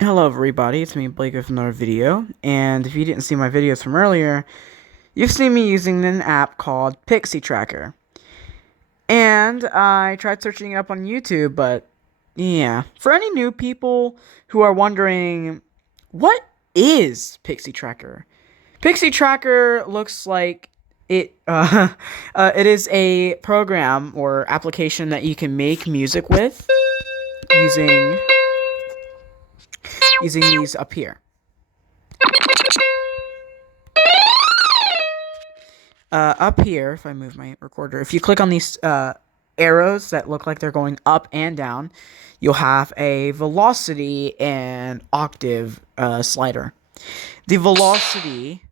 Hello everybody, it's me Blake with another video, and if you didn't see my videos from earlier, you've seen me using an app called Pixie Tracker. And I tried searching it up on YouTube, but yeah. For any new people who are wondering, what is Pixie Tracker? Pixie Tracker looks like it is a program or application that you can make music with using these up here. Up here, if I move my recorder, if you click on these arrows that look like they're going up and down, you'll have a velocity and octave slider. The velocity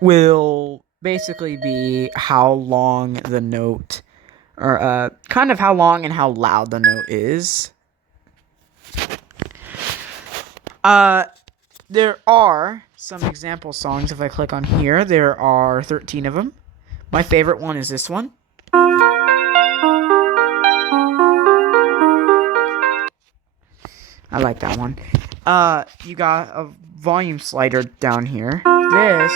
will basically be how long the note, or kind of how long and how loud the note is. There are some example songs. If I click on here, there are 13 of them. My favorite one is this one. I like that one. You got a volume slider down here. This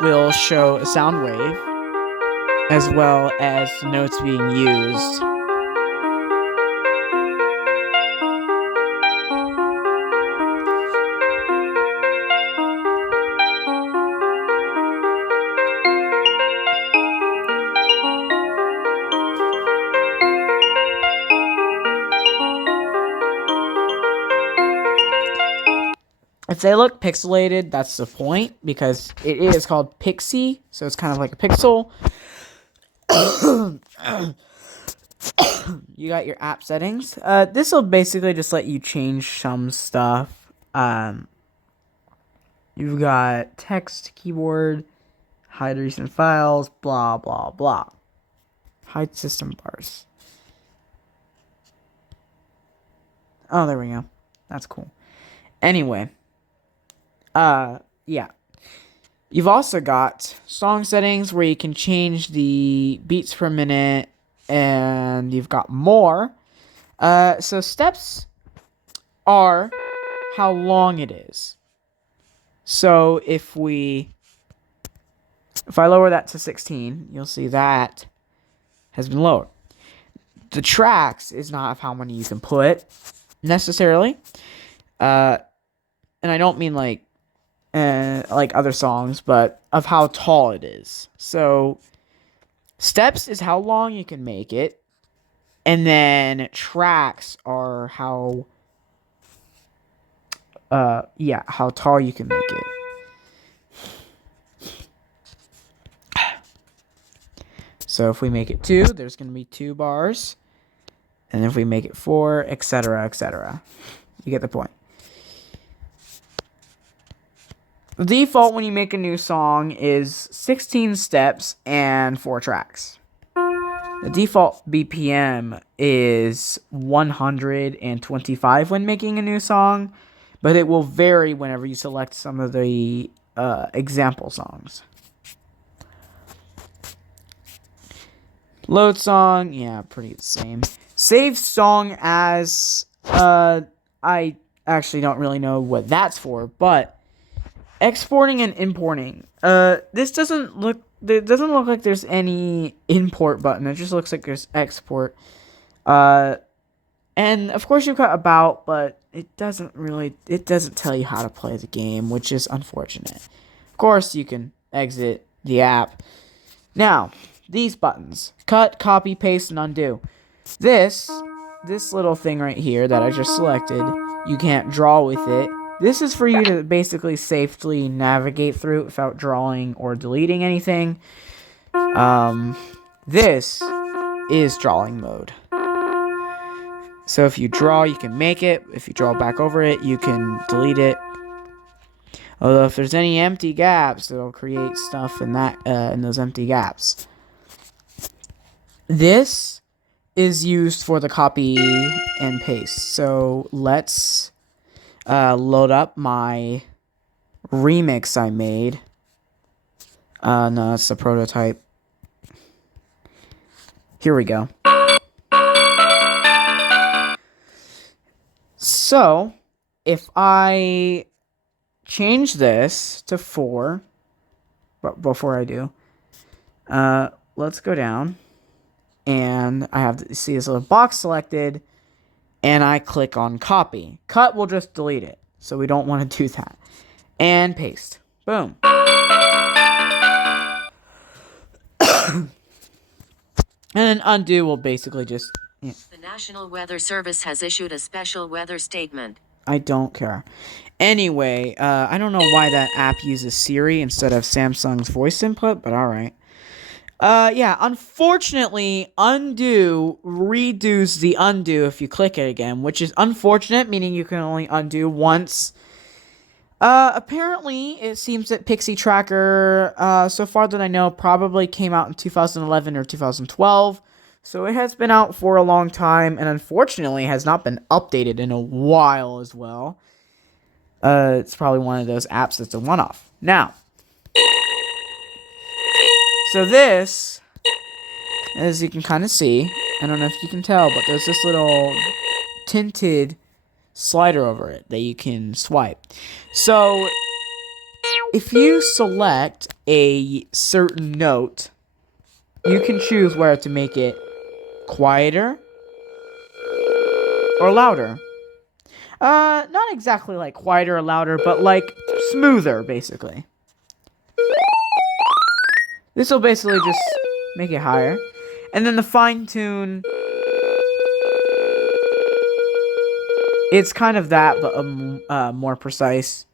will show a sound wave as well as the notes being used. If they look pixelated, that's the point, because it is called Pixie, so it's kind of like a pixel. You got your app settings. This will basically just let you change some stuff. You've got text, keyboard, hide recent files, blah, blah, blah. Hide system bars. Oh, there we go. That's cool. Anyway. Yeah. You've also got song settings where you can change the beats per minute, and you've got more. So steps are how long it is. So if I lower that to 16, you'll see that has been lowered. The tracks is not of how many you can put necessarily. And I don't mean like other songs, but of how tall it is. So steps is how long you can make it, and then tracks are how how tall you can make it. So if we make it 2, there's going to be 2 bars, and if we make it 4, etc., etc. You get the point. The default when you make a new song is 16 steps and 4 tracks. The default BPM is 125 when making a new song, but it will vary whenever you select some of the example songs. Load song, yeah, pretty the same. Save song as, I actually don't really know what that's for, but exporting and importing. This doesn't look like there's any import button. It just looks like there's export. And of course you've got about, but it doesn't tell you how to play the game, which is unfortunate. Of course you can exit the app. Now, these buttons: cut, copy, paste, and undo. This little thing right here that I just selected, you can't draw with it. This is for you to basically safely navigate through without drawing or deleting anything. This is drawing mode. So if you draw, you can make it. If you draw back over it, you can delete it. Although if there's any empty gaps, it'll create stuff in those empty gaps. This is used for the copy and paste. So let's load up my remix I made. No, it's a prototype. Here we go. So, if I change this to 4, but before I do, let's go down, and I have to see this little box selected, and I click on copy. Cut will just delete it, so we don't want to do that. And paste. Boom. And then undo will basically just... Yeah. The National Weather Service has issued a special weather statement. I don't care. Anyway, I don't know why that app uses Siri instead of Samsung's voice input, but alright. Yeah, unfortunately, undo redos the undo if you click it again, which is unfortunate, meaning you can only undo once. Apparently, it seems that Pixie Tracker, so far that I know, probably came out in 2011 or 2012. So it has been out for a long time, and unfortunately has not been updated in a while as well. It's probably one of those apps that's a one-off. Now, so this, as you can kind of see, I don't know if you can tell, but there's this little tinted slider over it that you can swipe. So, if you select a certain note, you can choose whether to make it quieter or louder. Not exactly like quieter or louder, but like smoother, basically. This will basically just make it higher. And then the fine tune, it's kind of that, but more precise.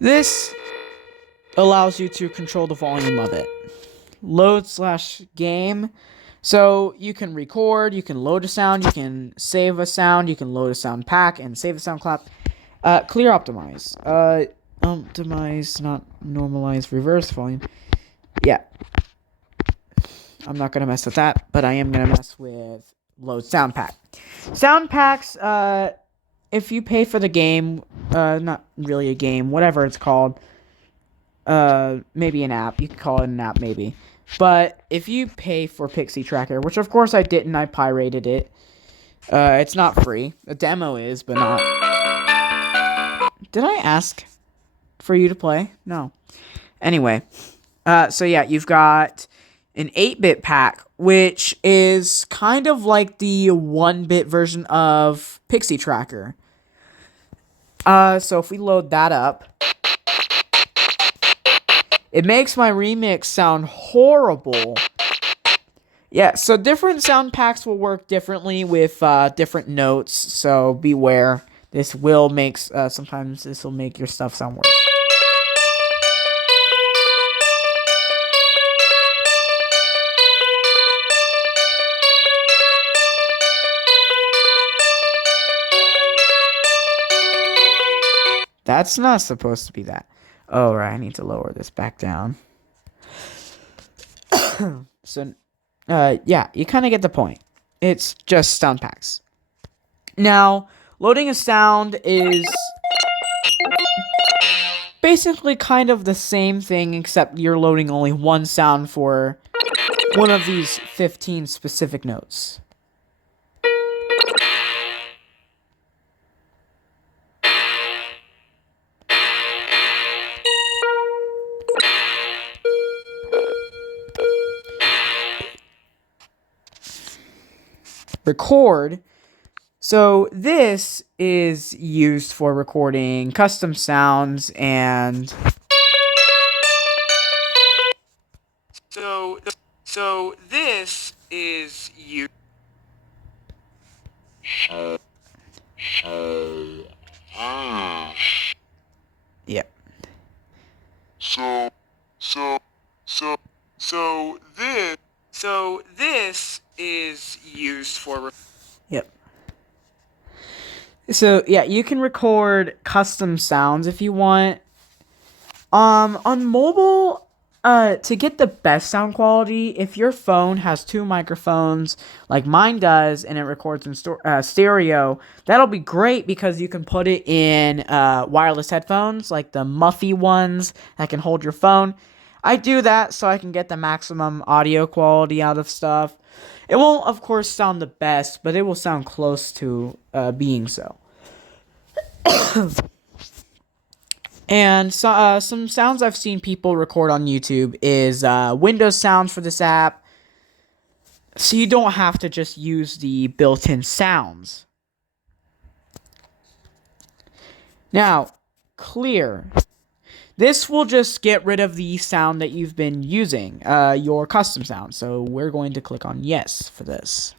This allows you to control the volume of it. Load/game. So you can record, you can load a sound, you can save a sound, you can load a sound pack and save a sound clap. Clear optimize. Optimize, not normalize, reverse volume. Yeah. I'm not going to mess with that, but I am going to mess with load sound pack. Sound packs, if you pay for the game, not really a game, whatever it's called, maybe an app, you could call it an app maybe. But if you pay for Pixie Tracker, which of course I didn't, I pirated it. It's not free. The demo is, but not. Did I ask for you to play? No. Anyway, so yeah, you've got an 8-bit pack, which is kind of like the 1-bit version of Pixie Tracker. So if we load that up, it makes my remix sound horrible. Yeah, so different sound packs will work differently with different notes, so beware. This will make, sometimes this will make your stuff sound worse. That's not supposed to be that. Oh, right, I need to lower this back down. So, yeah, you kind of get the point. It's just sound packs. Now, loading a sound is basically kind of the same thing, except you're loading only one sound for one of these 15 specific notes. Record. So this is used for recording custom sounds and so this is used. Yeah. So this is used for. Yep. So yeah, you can record custom sounds if you want. On mobile, to get the best sound quality, if your phone has 2 microphones, like mine does, and it records in stereo, that'll be great because you can put it in wireless headphones, like the Muffy ones that can hold your phone. I do that so I can get the maximum audio quality out of stuff. It won't, of course, sound the best, but it will sound close to being so. And so, some sounds I've seen people record on YouTube is Windows sounds for this app. So you don't have to just use the built-in sounds. Now, clear. This will just get rid of the sound that you've been using, your custom sound. So we're going to click on yes for this.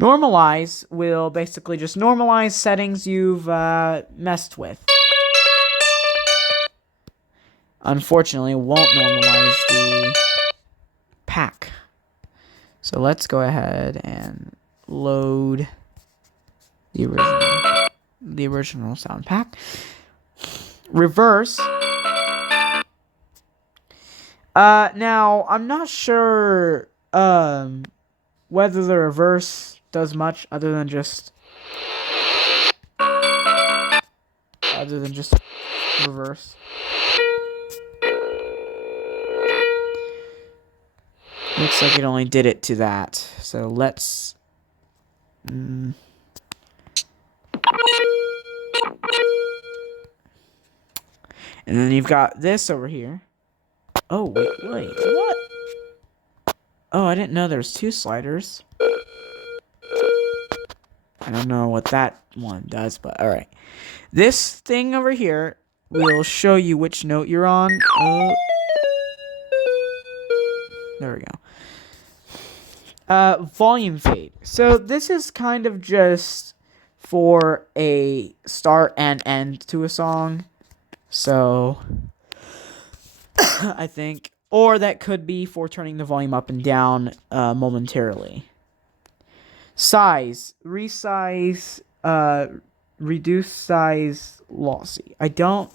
Normalize will basically just normalize settings you've messed with. Unfortunately, it won't normalize the pack. So let's go ahead and load the original sound pack. Reverse. Now I'm not sure whether the reverse does much other than just reverse. Looks like it only did it to that. So let's and then you've got this over here. Oh, wait, what? Oh, I didn't know there's two sliders. I don't know what that one does, but alright. This thing over here will show you which note you're on. Oh. There we go. Volume fade. So this is kind of just for a start and end to a song. So I think, or that could be for turning the volume up and down momentarily. Size, resize, reduce size, lossy. I don't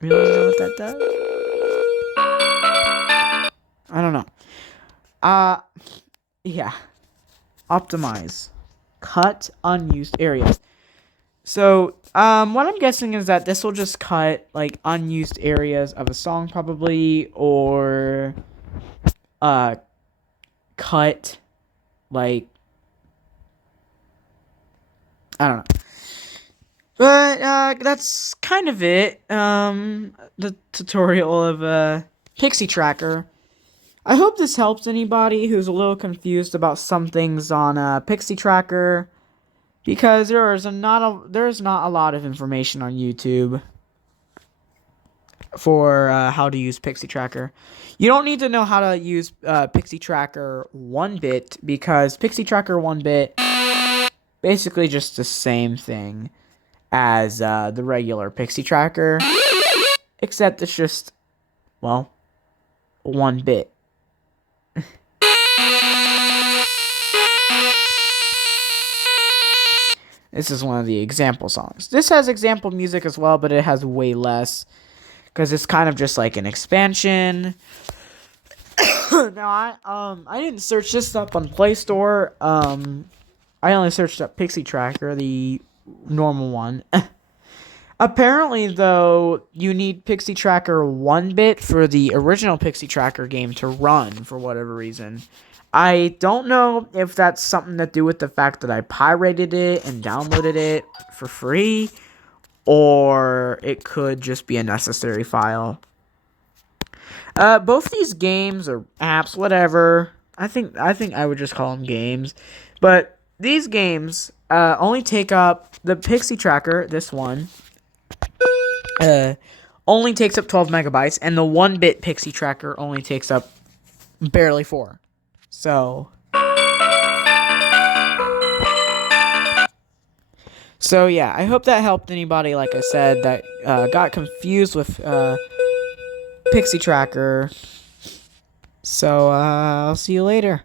really know what that does. I don't know. Yeah. Optimize. Cut unused areas. So, what I'm guessing is that this will just cut, like, unused areas of a song, probably, or, cut, like, I don't know. But, that's kind of it. The tutorial of, Pixie Tracker. I hope this helps anybody who's a little confused about some things on, Pixie Tracker. Because there's not a lot of information on YouTube for how to use Pixie Tracker. You don't need to know how to use Pixie Tracker 1-bit, because Pixie Tracker 1-bit basically just the same thing as the regular Pixie Tracker, except it's just, well, 1-bit. This is one of the example songs. This has example music as well, but it has way less, because it's kind of just like an expansion. Now, I didn't search this up on Play Store. I only searched up Pixie Tracker, the normal one. Apparently, though, you need Pixie Tracker 1-bit for the original Pixie Tracker game to run, for whatever reason. I don't know if that's something to do with the fact that I pirated it and downloaded it for free, or it could just be a necessary file. Both these games or apps, whatever, I think I would just call them games, but these games only take up the Pixie Tracker, this one, only takes up 12 megabytes, and the 1-bit Pixie Tracker only takes up barely 4. So yeah, I hope that helped anybody, like I said, that got confused with Pixie Tracker. So I'll see you later.